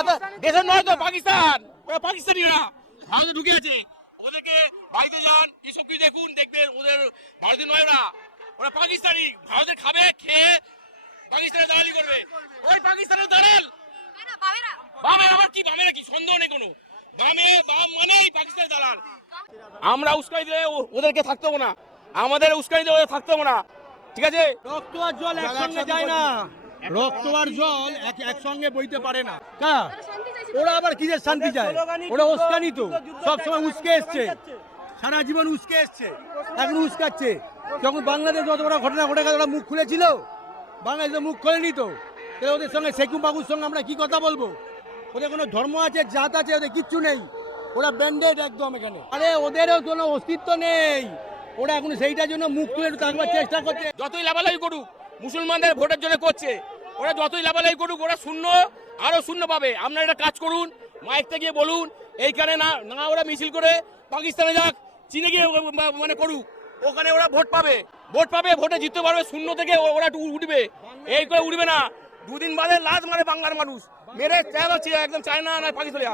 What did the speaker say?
ওরা তো দেশের নয় তো, পাকিস্তান, ওরা পাকিস্তানিরা ভারতে ঢুকে আছে। ওদেরকে বাড়িতে যান, এসব কি দেখুন, দেখবেন ওদের ভারতীয় নয়, ওরা পাকিস্তানি। ভারতের খাবে, খেয়ে পাকিস্তানে দালালি করবে। ওই পাকিস্তানের দালাল বামের, আবার কি বামেরা, কি সন্দেহ নেই কোনো, বাম মানেই পাকিস্তানের দালাল। আমরা উস্কাই দিয়ে ওদেরকে থাকতে হবো না, আমাদের উস্কাই দিয়ে ওদের থাকতে হবো না, ঠিক আছে? রক্ত আর জল একসঙ্গে যায় না, রক্ত আর জল একসঙ্গে বইতে পারে না। ওরা আবার কিসের শান্তি চায়? ওরা উস্কানি তো, সবসময় উস্কে এসছে, সারা জীবন উস্কে এসছে, এখন উস্কাচ্ছে। যখন বাংলাদেশ যত বড় ঘটনা ঘটে গেছে, ওরা মুখ খুলেছিল? বাংলাদেশে মুখ খোলেনি তো। তাহলে ওদের সঙ্গে শেখুম বাবুর সঙ্গে আমরা কি কথা বলবো? ওদের কোনো ধর্ম আছে, জাত আছে, ওদের কিচ্ছু নেই। ওরা ব্যান্ডেড একদম এখানে। আরে ওদেরও কোনো অস্তিত্ব নেই। ওরা এখন সেইটার জন্য মুখ তুলে থাকবার চেষ্টা করছে। যতই লাভালাভি করুক, মুসলমানদের ভোটের জন্য করছে, ওরা যতই লাভালাভি করুক, ওরা শূন্য, আরো শূন্য পাবে। আপনারা একটা কাজ করুন, মাইকতে গিয়ে বলুন, এইখানে না না ওরা মিছিল করে পাকিস্তানে যাক, চীনে গিয়ে মানে করুক, ওখানে ওরা ভোট পাবে, ভোটে জিততে পারবে। শূন্য থেকে ওরা উঠবে, এই করে উঠবে না। দুদিন বাদে লাশ মারে বাংলার মানুষ, মেরে একদম চায়না না পাকিস্তানে।